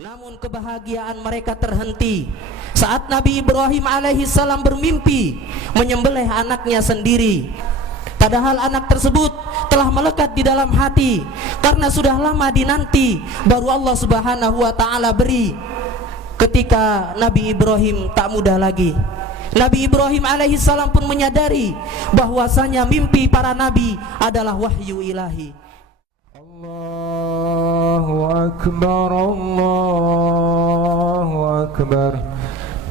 Namun kebahagiaan mereka terhenti saat Nabi Ibrahim alaihissalam bermimpi menyembelih anaknya sendiri. Padahal anak tersebut telah melekat di dalam hati karena sudah lama dinanti, baru Allah Subhanahu wa taala beri ketika Nabi Ibrahim tak muda lagi. Nabi Ibrahim alaihissalam pun menyadari bahwasanya mimpi para nabi adalah wahyu ilahi. Allahu Akbar, Allahu Akbar,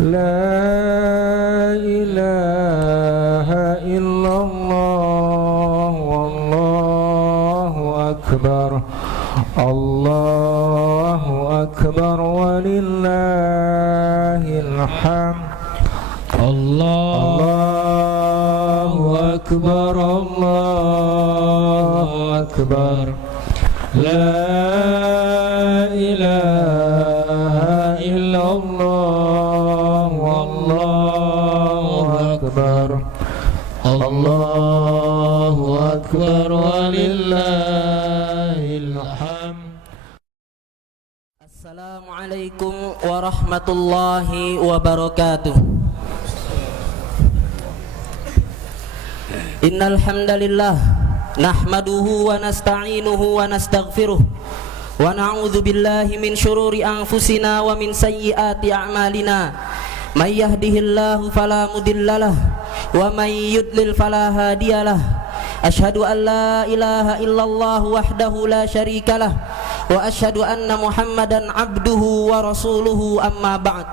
La ilaha illallah, Wallahu Akbar, Allahu Akbar, Walillahil hamd. Allahu Akbar, Allahu Akbar, La ilaha illallah, Wallahu Akbar, Allahu Akbar, Walillahil hamd. Assalamualaikum warahmatullahi wabarakatuh. Innal hamdalillah nahmaduhu wa nasta'inuhu wa nastaghfiruh wa na'udzu billahi min syururi anfusina wa min sayyiati a'malina. May yahdihillahu fala mudhillalah wa may yudlil fala hadiyalah. Asyhadu an la ilaha illallah wahdahu la syarikalah wa asyhadu anna Muhammadan abduhu wa rasuluhu, amma ba'd.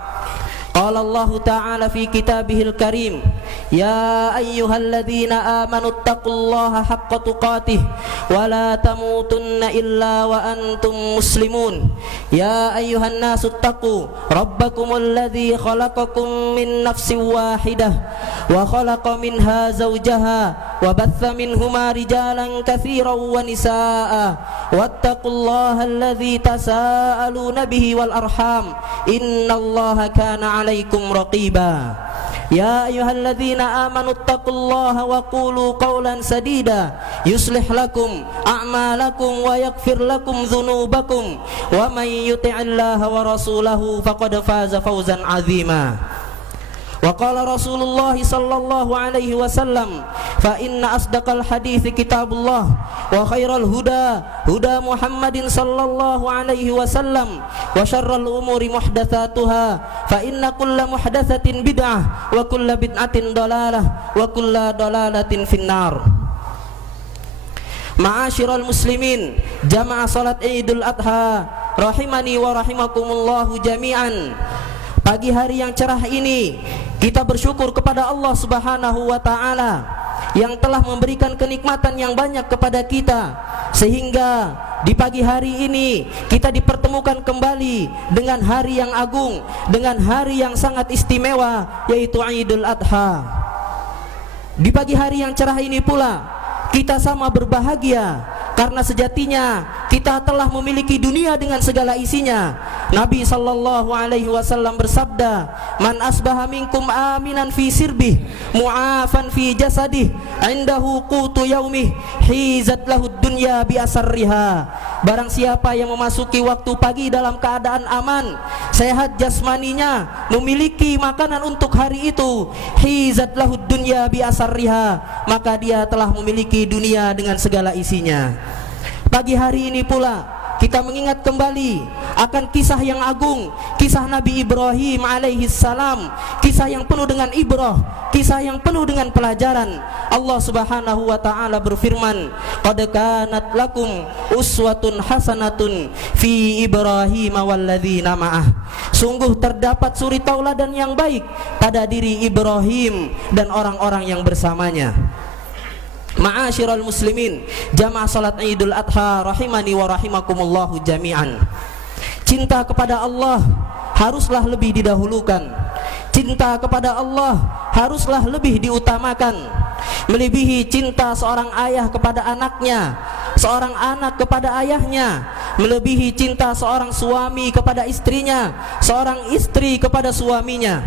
Qala Allah ta'ala fi kitabihil karim, Ya ayyuhalladzina amanu taqullaha haqqa tuqatih wa la tamutunna illa wa antum muslimun. Ya ayyuhan nasu taqu rabbakumul ladzi khalaqakum min nafsin wahidah wa khalaqa minha zawjaha wa batha minhuma rijalan katsiran wa nisaa'a wattaqullaha alladzi tasaaluna bihi wal arham innallaha kana 'alaikum raqiba. Ya ayyuhalladzina amanu taqullaha wa qulu qawlan sadida yuslih lakum a'malakum wa yaghfir lakum dzunubakum wa may yuti'illaha wa rasulahu faqad faza fawzan 'azima. Wa qala Rasulullah sallallahu alaihi wasallam, fa inna asdaqal hadithi kitabullah wa khairal huda huda Muhammadin sallallahu alaihi wasallam wa syarral umuri muhdatsatuha fa inna kulla muhdatsatin bid'ah wa kulla bid'atin dalalah wa kulla dalalatin finnar. Ma'asyiral muslimin, jamaah salat Idul Adha rahimani wa rahimakumullahu jami'an. Pagi hari yang cerah ini kita bersyukur kepada Allah Subhanahu wa taala yang telah memberikan kenikmatan yang banyak kepada kita, sehingga di pagi hari ini kita dipertemukan kembali dengan hari yang agung, dengan hari yang sangat istimewa, yaitu Idul Adha. Di pagi hari yang cerah ini pula kita sama berbahagia karena sejatinya kita telah memiliki dunia dengan segala isinya. Nabi sallallahu alaihi wasallam bersabda, "Man asbaha minkum aminan fi sirbih, mu'afan fi jasadih, indahu qutu yaumih, hizat lahu dunya bi asarriha." Barang siapa yang memasuki waktu pagi dalam keadaan aman, sehat jasmaninya, memiliki makanan untuk hari itu, hizat lahu dunya bi asarriha, maka dia telah memiliki dunia dengan segala isinya. Pagi hari ini pula kita mengingat kembali akan kisah yang agung, kisah Nabi Ibrahim alaihi salam, kisah yang penuh dengan ibrah, kisah yang penuh dengan pelajaran. Allah Subhanahu wa taala berfirman, "Qad kanat lakum uswatun hasanatun fi Ibrahim walladzina ma'ah." Sungguh terdapat suri tauladan yang baik pada diri Ibrahim dan orang-orang yang bersamanya. Ma'asyiral muslimin, jamaah salat Idul Adha rahimani wa rahimakumullahu jami'an. Cinta kepada Allah haruslah lebih didahulukan. Cinta kepada Allah haruslah lebih diutamakan, melebihi cinta seorang ayah kepada anaknya, seorang anak kepada ayahnya, melebihi cinta seorang suami kepada istrinya, seorang istri kepada suaminya.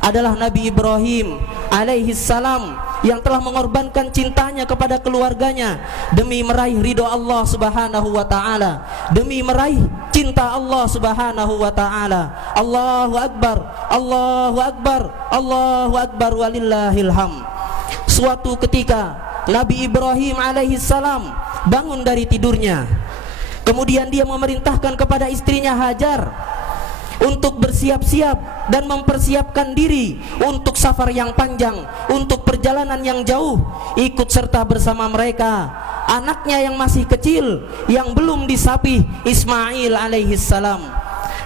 Adalah Nabi Ibrahim alaihi salam yang telah mengorbankan cintanya kepada keluarganya demi meraih ridho Allah Subhanahu wa taala, demi meraih cinta Allah Subhanahu wa taala. Allahu akbar, Allahu akbar, Allahu akbar walillahil hamd. Suatu ketika Nabi Ibrahim alaihissalam bangun dari tidurnya. Kemudian dia memerintahkan kepada istrinya Hajar untuk bersiap-siap dan mempersiapkan diri untuk safar yang panjang, untuk perjalanan yang jauh. Ikut serta bersama mereka anaknya yang masih kecil, yang belum disapih, Ismail alaihissalam.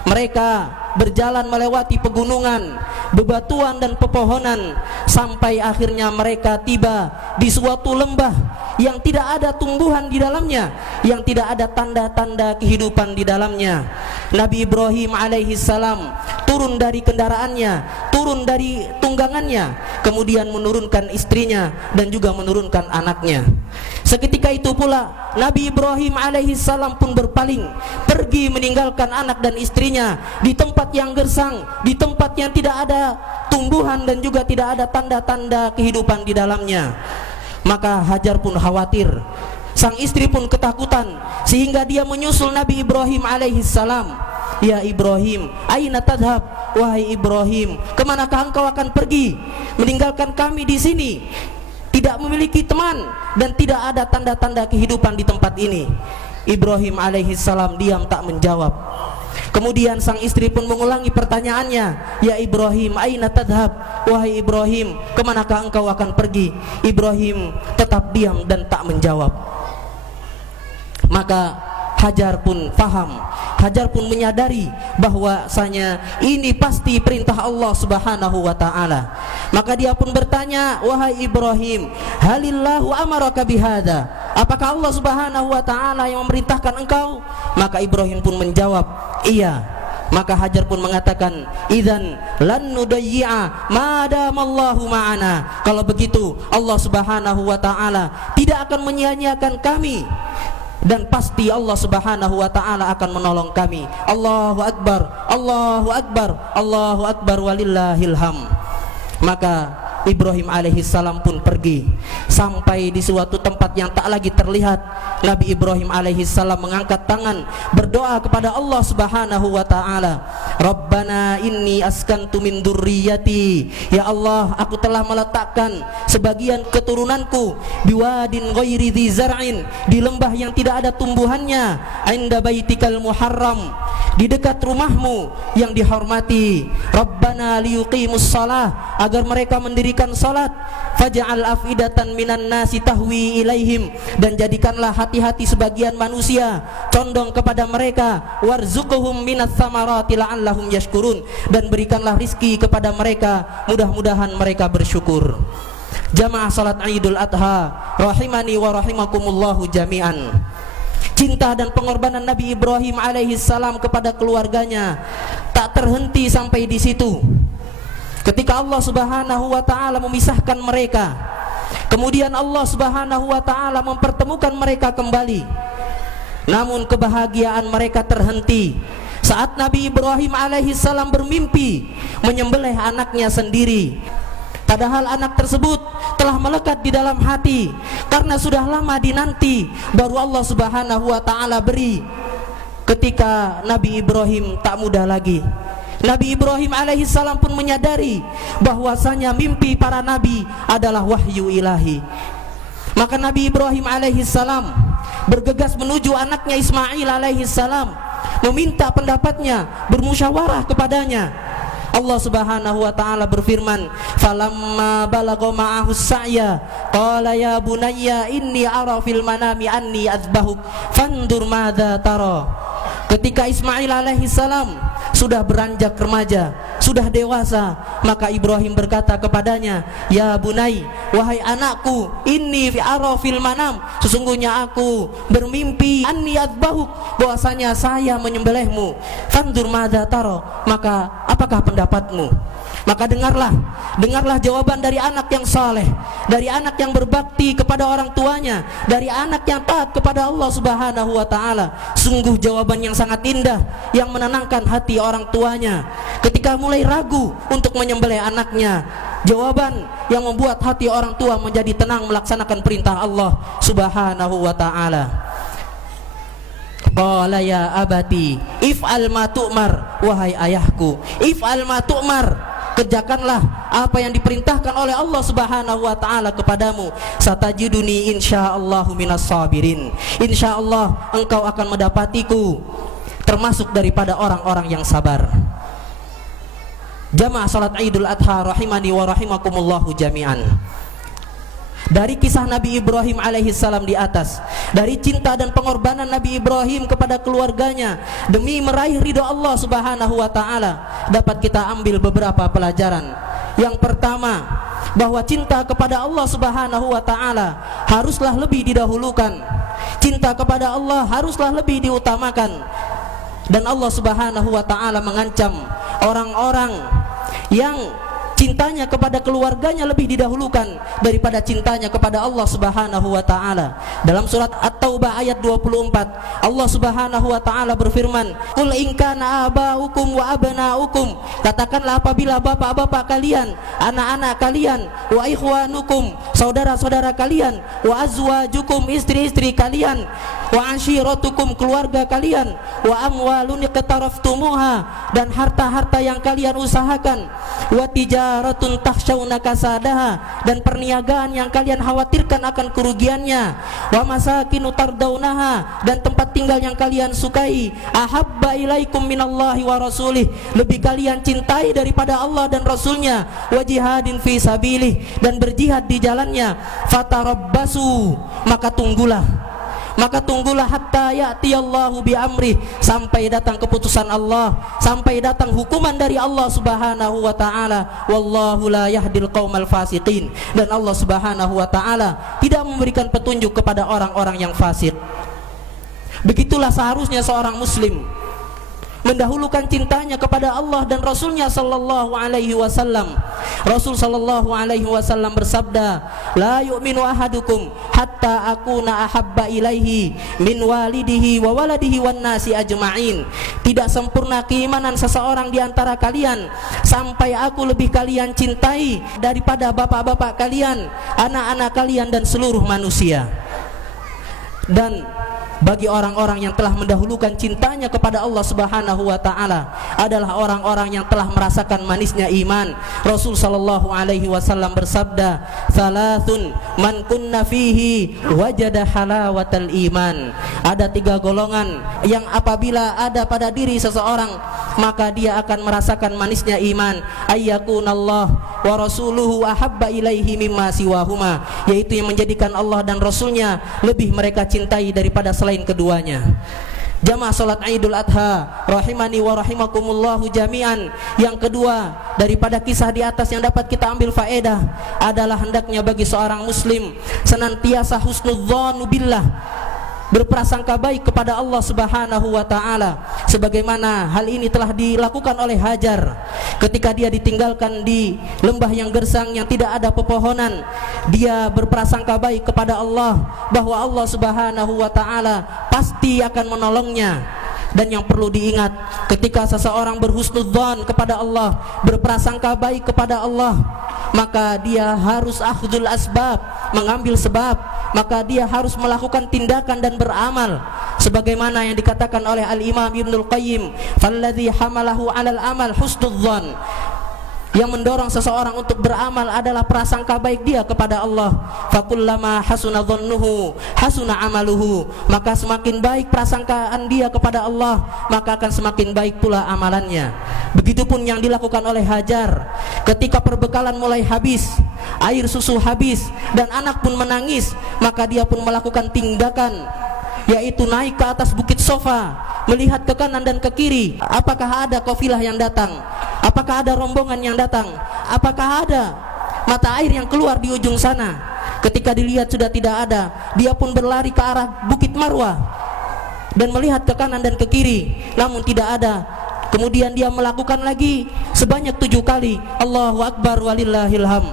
Mereka berjalan melewati pegunungan, bebatuan dan pepohonan, sampai akhirnya mereka tiba di suatu lembah yang tidak ada tumbuhan di dalamnya, yang tidak ada tanda-tanda kehidupan di dalamnya. Nabi Ibrahim alaihissalam turun dari kendaraannya, turun dari tunggangannya, kemudian menurunkan istrinya dan juga menurunkan anaknya. Seketika itu pula Nabi Ibrahim alaihissalam pun berpaling, pergi meninggalkan anak dan istrinya di tempat yang gersang, di tempat yang tidak ada tumbuhan dan juga tidak ada tanda-tanda kehidupan di dalamnya. Maka Hajar pun khawatir, sang istri pun ketakutan, sehingga dia menyusul Nabi Ibrahim alaihissalam. Ya Ibrahim, aina tadhab? Wahai Ibrahim, kemanakah engkau akan pergi meninggalkan kami di sini? Tidak memiliki teman dan tidak ada tanda-tanda kehidupan di tempat ini. Ibrahim alaihissalam diam tak menjawab. Kemudian sang istri pun mengulangi pertanyaannya, ya Ibrahim, aina tadhab? Wahai Ibrahim, kemanakah engkau akan pergi? Ibrahim tetap diam dan tak menjawab. Maka Hajar pun faham, Hajar pun menyadari bahwasanya ini pasti perintah Allah Subhanahu wa taala. Maka dia pun bertanya, wahai Ibrahim, halillahu amaraka bihadza? Apakah Allah Subhanahu wa taala yang memerintahkan engkau? Maka Ibrahim pun menjawab, iya. Maka Hajar pun mengatakan, idzan lan nudayyi'a ma damallahu ma'ana. Kalau begitu Allah Subhanahu wa taala tidak akan menyia-nyiakan kami, dan pasti Allah Subhanahu wa taala akan menolong kami. Allahu akbar, Allahu akbar, Allahu akbar walillahil hamd. Maka Ibrahim alaihissalam pun pergi sampai di suatu tempat yang tak lagi terlihat. Nabi Ibrahim alaihissalam mengangkat tangan berdoa kepada Allah Subhanahu wa taala, Rabbana inni askantu min dzurriyyati. Ya Allah, aku telah meletakkan sebagian keturunanku biwadin ghairi dzi zar'in, di lembah yang tidak ada tumbuhannya, inda baitikal muharram, di dekat rumahmu yang dihormati. Rabbana liyuqimus shalah, agar mereka mendirikan salat. Faj'al afidatan minan nasi tahwi ilaihim, dan jadikanlah hati-hati sebagian manusia condong kepada mereka. Warzuqhum minas samarati la'allahum yashkurun, dan berikanlah rizki kepada mereka, mudah-mudahan mereka bersyukur. Jamaah salat Idul Adha rahimani wa rahimakumullahu jami'an. Cinta dan pengorbanan Nabi Ibrahim alaihissalam kepada keluarganya tak terhenti sampai di situ. Ketika Allah Subhanahu wa taala memisahkan mereka, kemudian Allah Subhanahu wa taala mempertemukan mereka kembali. Namun kebahagiaan mereka terhenti saat Nabi Ibrahim alaihissalam bermimpi menyembelih anaknya sendiri. Padahal anak tersebut telah melekat di dalam hati karena sudah lama dinanti, baru Allah Subhanahu wa taala beri. Ketika Nabi Ibrahim tak muda lagi, Nabi Ibrahim alaihissalam pun menyadari bahwasanya mimpi para nabi adalah wahyu ilahi. Maka Nabi Ibrahim alaihissalam bergegas menuju anaknya Ismail alaihissalam, meminta pendapatnya, bermusyawarah kepadanya. Allah Subhanahu wa taala berfirman, falamma balagha ma'ahu sa'ya qala ya bunayya inni ara fil manami anni azbahuk fandur madza tara. Ketika Ismail alaihissalam sudah beranjak remaja, sudah dewasa, maka Ibrahim berkata kepadanya, ya bunai, wahai anakku, inni ara fil manam, sesungguhnya aku bermimpi anni azbahuk, bahwasanya saya menyembelihmu. Fandur madza tara, maka apakah pendapatmu? Maka dengarlah jawaban dari anak yang saleh, dari anak yang berbakti kepada orang tuanya, dari anak yang taat kepada Allah Subhanahu wa taala. Sungguh jawaban yang sangat indah yang menenangkan hati orang tuanya ketika mulai ragu untuk menyembelih anaknya. jawaban yang membuat hati orang tua menjadi tenang melaksanakan perintah Allah Subhanahu wa ta'ala. Qala ya abati if'al ma tu'mar, wahai ayahku, if'al ma tu'mar, kerjakanlah apa yang diperintahkan oleh Allah Subhanahu wa ta'ala kepadamu. Satajiduni insyaallahu minas sabirin, insyaallah engkau akan mendapatiku termasuk daripada orang-orang yang sabar. Jamaah salat Idul Adha rahimani wa rahimakumullahu jami'an. Dari kisah Nabi Ibrahim alaihissalam di atas, dari cinta dan pengorbanan Nabi Ibrahim kepada keluarganya demi meraih ridho Allah Subhanahu wa ta'ala, dapat kita ambil beberapa pelajaran. Yang pertama, bahwa cinta kepada Allah Subhanahu wa ta'ala haruslah lebih didahulukan. Cinta kepada Allah haruslah lebih diutamakan. Dan Allah Subhanahu wa ta'ala mengancam orang-orang yang cintanya kepada keluarganya lebih didahulukan daripada cintanya kepada Allah Subhanahu wa ta'ala. Dalam surat At-Taubah ayat 24, Allah Subhanahu wa ta'ala berfirman, "Qul in kana aba'ukum wa abna'ukum," katakanlah apabila bapak-bapak kalian, anak-anak kalian, wa ikhwanukum, saudara-saudara kalian, wa azwajukum, istri-istri kalian, wa ashiratukum, keluarga kalian, wa amwalun iqtaraftumuha, dan harta-harta yang kalian usahakan, wa tijaratun takhshawna kasadaha, dan perniagaan yang kalian khawatirkan akan kerugiannya, wa masakinu tardaunaha, dan tempat tinggal yang kalian sukai, ahabba ilaikum minallahi wa rasulih, lebih kalian cintai daripada Allah dan Rasulnya, wa jihadin fi sabilih, dan berjihad di jalannya, fatarabbasu, maka tunggulah hatta ya'tiyallahu bi amrih, sampai datang keputusan Allah, sampai datang hukuman dari Allah Subhanahu wa ta'ala. Wallahu la yahdil qaumal fasiqin, dan Allah Subhanahu wa ta'ala tidak memberikan petunjuk kepada orang-orang yang fasik. Begitulah seharusnya seorang muslim mendahulukan cintanya kepada Allah dan Rasulnya sallallahu alaihi wasallam. Rasul sallallahu alaihi wasallam bersabda, "La yu'minu ahadukum hatta akuna ahabba ilaihi min walidihi wa waladihi wan nasi ajma'in." Tidak sempurna keimanan seseorang di antara kalian sampai aku lebih kalian cintai daripada bapak-bapak kalian, anak-anak kalian, dan seluruh manusia. Dan bagi orang-orang yang telah mendahulukan cintanya kepada Allah Subhanahu wa ta'ala adalah orang-orang yang telah merasakan manisnya iman. Rasul sallallahu alaihi wasallam bersabda, "Thalathun man kunna fihi wajada halawatal iman." Ada 3 golongan yang apabila ada pada diri seseorang, maka dia akan merasakan manisnya iman. Ayyakunallah wa rasuluhu ahabba ilaihi mimma siwahuma, yaitu yang menjadikan Allah dan Rasulnya lebih mereka cintai daripada selain keduanya. Jamaah salat Idul Adha rahimani wa rahimakumullahu jami'an. Yang kedua daripada kisah di atas yang dapat kita ambil faedah adalah hendaknya bagi seorang muslim senantiasa husnudzon billah, berprasangka baik kepada Allah Subhanahu wa ta'ala, sebagaimana hal ini telah dilakukan oleh Hajar ketika dia ditinggalkan di lembah yang gersang yang tidak ada pepohonan. Dia berprasangka baik kepada Allah bahwa Allah Subhanahu wa ta'ala pasti akan menolongnya. Dan yang perlu diingat, ketika seseorang berhusnudzon kepada Allah, berprasangka baik kepada Allah, maka dia harus akhdul asbab, mengambil sebab, maka dia harus melakukan tindakan dan beramal sebagaimana yang dikatakan oleh Al-Imam Ibnul Qayyim, "Falladzi hamalahu 'alal amal husnudzon." Yang mendorong seseorang untuk beramal adalah prasangka baik dia kepada Allah. Fakullama hasuna dhannuhu hasuna amaluhu, maka semakin baik prasangkaan dia kepada Allah, maka akan semakin baik pula amalannya. Begitupun yang dilakukan oleh Hajar ketika perbekalan mulai habis, air susu habis, dan anak pun menangis, maka dia pun melakukan tindakan, yaitu naik ke atas bukit Sofa, melihat ke kanan dan ke kiri, apakah ada kafilah yang datang, apakah ada rombongan yang datang, apakah ada mata air yang keluar di ujung sana. Ketika dilihat sudah tidak ada, dia pun berlari ke arah bukit Marwah dan melihat ke kanan dan ke kiri, namun tidak ada. Kemudian dia melakukan lagi sebanyak 7 kali, Allahu Akbar walillahilham,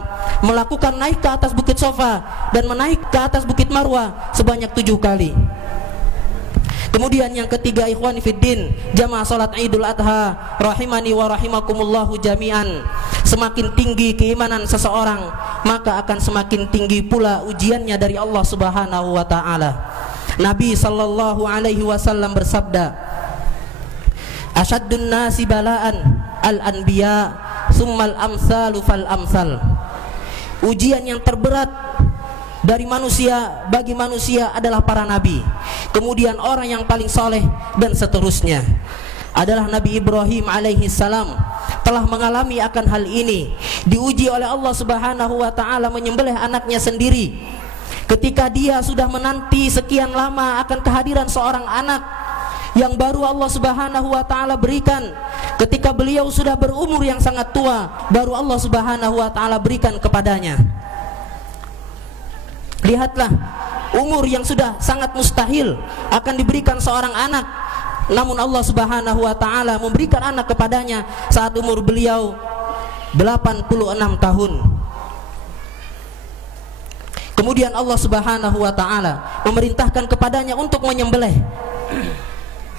melakukan naik ke atas bukit Sofa dan menaik ke atas bukit Marwah sebanyak 7 kali. Kemudian yang ketiga, ikhwani fiddin, jamaah salat Idul Adha rahimani wa rahimakumullahu jami'an. Semakin tinggi keimanan seseorang, maka akan semakin tinggi pula ujiannya dari Allah Subhanahu wa taala. Nabi sallallahu alaihi wasallam bersabda, "Asyaddun nasi bala'an al-anbiya, summal amsalu fal amsal." Ujian yang terberat dari manusia bagi manusia adalah para nabi, kemudian orang yang paling soleh, dan seterusnya. Adalah Nabi Ibrahim alaihi salam telah mengalami akan hal ini, diuji oleh Allah Subhanahu wa taala menyembelih anaknya sendiri. Ketika dia sudah menanti sekian lama akan kehadiran seorang anak yang baru Allah Subhanahu wa taala berikan, ketika beliau sudah berumur yang sangat tua, baru Allah Subhanahu wa taala berikan kepadanya. Lihatlah, umur yang sudah sangat mustahil akan diberikan seorang anak, namun Allah Subhanahu wa taala memberikan anak kepadanya saat umur beliau 86 tahun. Kemudian Allah Subhanahu wa taala memerintahkan kepadanya untuk menyembelih.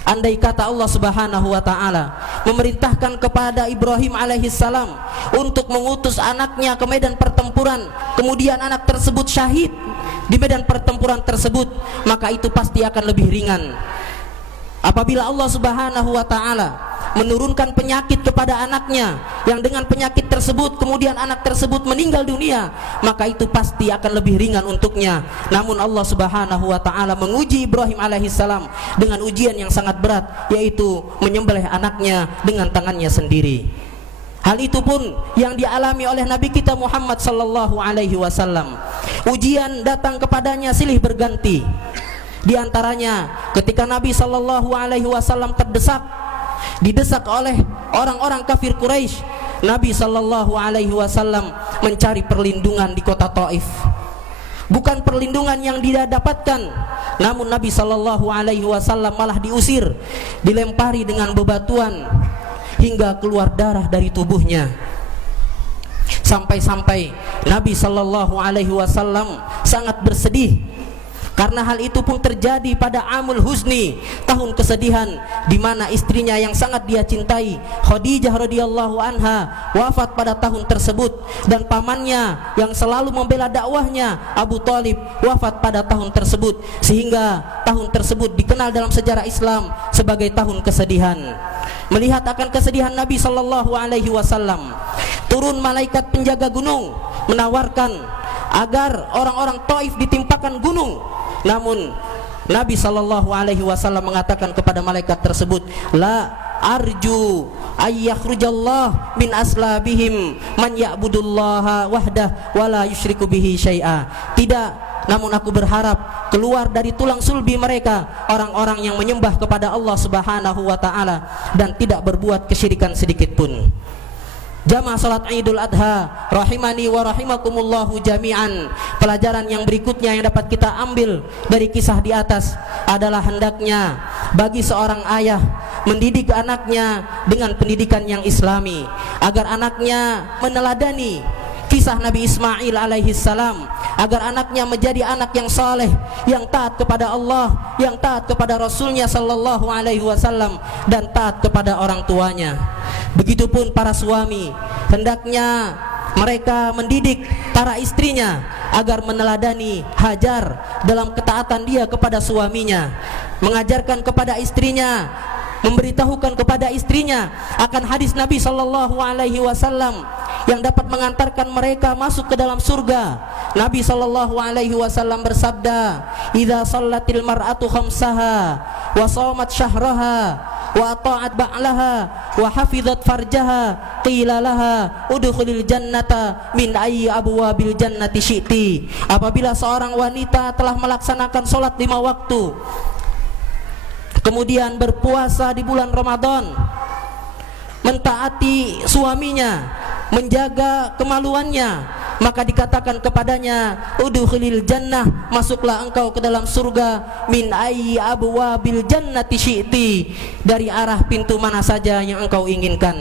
Andai kata Allah Subhanahu wa taala memerintahkan kepada Ibrahim alaihissalam untuk mengutus anaknya ke medan pertempuran, kemudian anak tersebut syahid di medan pertempuran tersebut, maka itu pasti akan lebih ringan. Apabila Allah Subhanahu wa taala menurunkan penyakit kepada anaknya, yang dengan penyakit tersebut kemudian anak tersebut meninggal dunia, maka itu pasti akan lebih ringan untuknya. Namun Allah Subhanahu wa taala menguji Ibrahim alaihissalam dengan ujian yang sangat berat, yaitu menyembelih anaknya dengan tangannya sendiri. Hal itu pun yang dialami oleh Nabi kita Muhammad sallallahu alaihi wasallam. Ujian datang kepadanya silih berganti. Di antaranya ketika Nabi sallallahu alaihi wasallam didesak oleh orang-orang kafir Quraisy, Nabi sallallahu alaihi wasallam mencari perlindungan di kota Taif. Bukan perlindungan yang dia dapatkan, namun Nabi sallallahu alaihi wasallam malah diusir, dilempari dengan bebatuan hingga keluar darah dari tubuhnya. Sampai-sampai Nabi sallallahu alaihi wasallam sangat bersedih, karena hal itu pun terjadi pada Amul Huzni, tahun kesedihan, di mana istrinya yang sangat dia cintai, Khadijah radhiyallahu anha, wafat pada tahun tersebut, dan pamannya yang selalu membela dakwahnya, Abu Thalib, wafat pada tahun tersebut, sehingga tahun tersebut dikenal dalam sejarah Islam sebagai tahun kesedihan. Melihat akan kesedihan Nabi sallallahu alaihi wasallam, turun malaikat penjaga gunung menawarkan agar orang-orang Taif ditimpakan gunung. Namun Nabi sallallahu alaihi wasallam mengatakan kepada malaikat tersebut, la arju ayyakhrujallah min aslabihim man ya'budullaha wahdah wala yusyriku bihi syai'a. Tidak, namun aku berharap keluar dari tulang sulbi mereka orang-orang yang menyembah kepada Allah Subhanahu wa taala dan tidak berbuat kesyirikan sedikit pun. Jamaah salat Idul Adha rahimani wa rahimakumullahu jami'an. Pelajaran yang berikutnya yang dapat kita ambil dari kisah di atas adalah hendaknya bagi seorang ayah mendidik anaknya dengan pendidikan yang islami, agar anaknya meneladani kisah Nabi Ismail alaihi salam, agar anaknya menjadi anak yang saleh, yang taat kepada Allah, yang taat kepada Rasulnya sallallahu alaihi wasallam, dan taat kepada orang tuanya. Begitupun para suami, hendaknya mereka mendidik para istrinya agar meneladani Hajar dalam ketaatan dia kepada suaminya, mengajarkan kepada istrinya, memberitahukan kepada istrinya akan hadis Nabi sallallahu alaihi wasallam yang dapat mengantarkan mereka masuk ke dalam surga. Nabi sallallahu alaihi wasallam bersabda, "Idza shallatil mar'atu khamsaha wa shamat syahraha wa ata'at ba'laha wa hafizat farjaha qila laha udkhulil jannata min ayyi abwabil jannati syi'ti." Apabila seorang wanita telah melaksanakan salat 5 waktu, kemudian berpuasa di bulan Ramadan, mentaati suaminya, menjaga kemaluannya, maka dikatakan kepadanya, udkhulil jannah, masuklah engkau ke dalam surga, min ayyi abwabil jannati syi'ti, dari arah pintu mana saja yang engkau inginkan.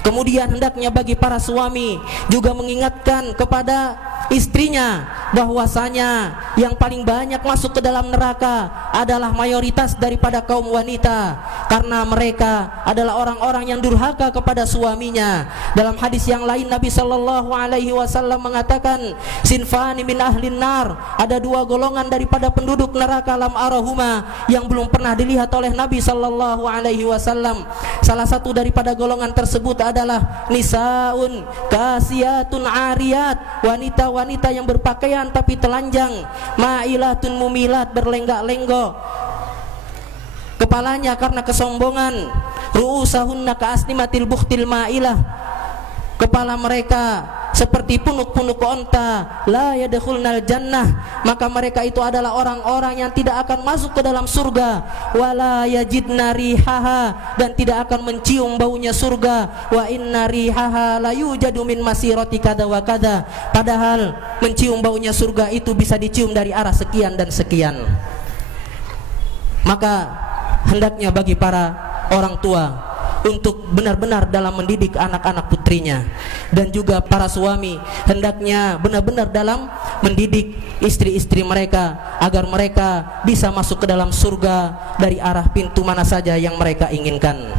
Kemudian hendaknya bagi para suami juga mengingatkan kepada istrinya bahwasanya yang paling banyak masuk ke dalam neraka adalah mayoritas daripada kaum wanita, karena mereka adalah orang-orang yang durhaka kepada suaminya. Dalam hadis yang lain Nabi sallallahu alaihi wasallam mengatakan, sinfani min ahlin nar, ada dua golongan daripada penduduk neraka, lam arahuma, yang belum pernah dilihat oleh Nabi sallallahu alaihi wasallam. Salah satu daripada golongan tersebut adalah nisaun kasiyatun ariyat, wanita-wanita yang berpakaian tapi telanjang, ma'ilatun mumilat, berlenggak-lenggok kepalanya karena kesombongan, ru'usahunna ka'asnimatil bukhtil ma'ilah, kepala mereka seperti punuk-punuk onta, la yadkhulnal jannah, maka mereka itu adalah orang-orang yang tidak akan masuk ke dalam surga, wala yajidna rihaha, dan tidak akan mencium baunya surga, wa inna rihaha la yujadu min masirati kada wa kada, padahal mencium baunya surga itu bisa dicium dari arah sekian dan sekian. Maka hendaknya bagi para orang tua untuk benar-benar dalam mendidik anak-anak putrinya, dan juga para suami hendaknya benar-benar dalam mendidik istri-istri mereka agar mereka bisa masuk ke dalam surga dari arah pintu mana saja yang mereka inginkan.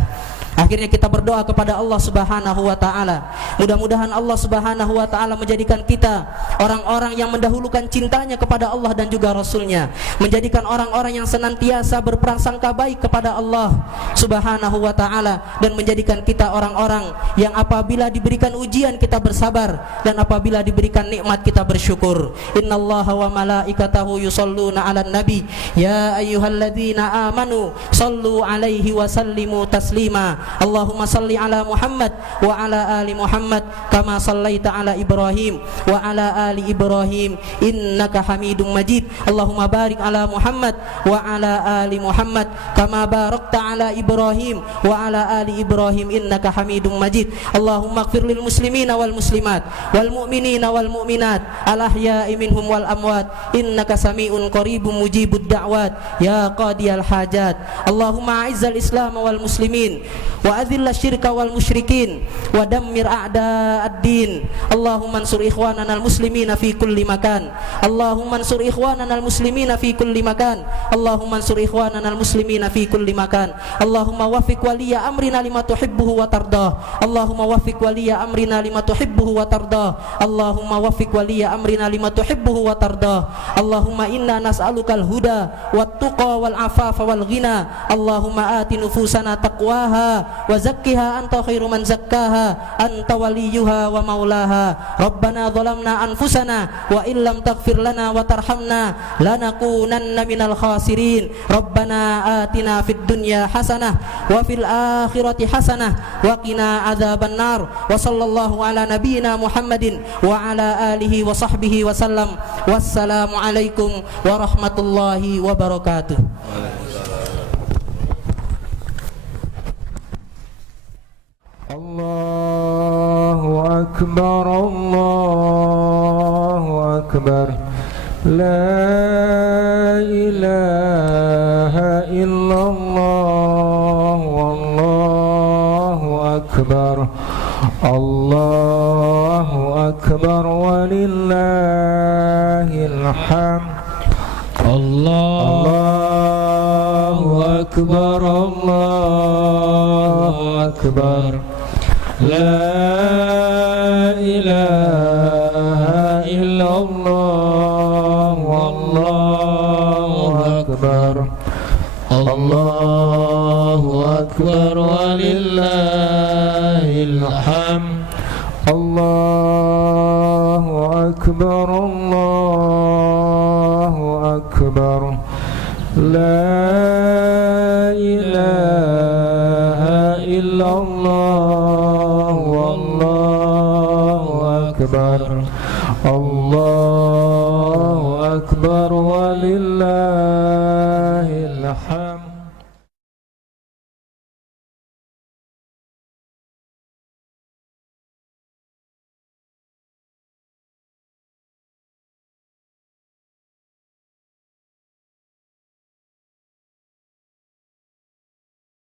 Akhirnya kita berdoa kepada Allah Subhanahu wa taala. Mudah-mudahan Allah Subhanahu wa taala menjadikan kita orang-orang yang mendahulukan cintanya kepada Allah dan juga Rasul-Nya, menjadikan orang-orang yang senantiasa berprasangka baik kepada Allah Subhanahu wa taala, dan menjadikan kita orang-orang yang apabila diberikan ujian kita bersabar, dan apabila diberikan nikmat kita bersyukur. Innallaha wa malaikatahu yusholluna 'alan nabi ya ayyuhalladzina amanu shallu 'alaihi wa sallimu taslima. Allahumma salli ala Muhammad wa ala ali Muhammad kama sallaita ala Ibrahim wa ala ali Ibrahim innaka Hamidum Majid. Allahumma barik ala Muhammad wa ala ali Muhammad kama barakta ala Ibrahim wa ala ali Ibrahim innaka Hamidum Majid. Allahumma ighfir lil muslimina wal muslimat wal mu'minina wal mu'minat al ahya'i minhum wal amwat innaka sami'un qaribun mujibud da'wat ya qadiyal hajat. Allahumma a'izzal islam wal muslimin wa adhilla syirka wal musyrikin wa dammir a'da'ad-din. Allahumma ansur ikhwanana al-muslimina fi kulli makan. Allahumma ansur ikhwanana al-muslimina fi kulli makan. Allahumma ansur ikhwanana al-muslimina fi kulli makan. Allahumma waffiq waliya amrina lima tuhibbuhu wa tardah. Allahumma waffiq waliya amrina lima tuhibbuhu wa tardah. Allahumma waffiq waliya amrina lima tuhibbuhu wa tardah. Allahumma inna nas'alukal huda wat tuqa wal afafa wal ghina. Allahumma ati nufusana taqwaha wa zakkiha anta khairu man zakkaha anta waliyuha wa maulaha. Rabbana zalamna anfusana wa illam taghfir lana wa tarhamna lanakunanna minal khasirin. Rabbana atina fid dunya hasanah wa fil akhirati hasanah wa qina adzaban nar. Wa sallallahu ala nabiyyina Muhammadin wa ala alihi wa sahbihi wa sallam. Wassalamu alaikum warahmatullahi wabarakatuh. Allahu akbar, Allahu akbar, la ilaha illallah, wallahu akbar, Allahu akbar, walillahil hamd. Allahu akbar, Allahu akbar, la ilaha illallah, wallahu akbar, Allahu akbar, walillahil hamd. Allahu akbar, Allahu akbar, la ilaha illallah, wallahu akbar, Allahu akbar.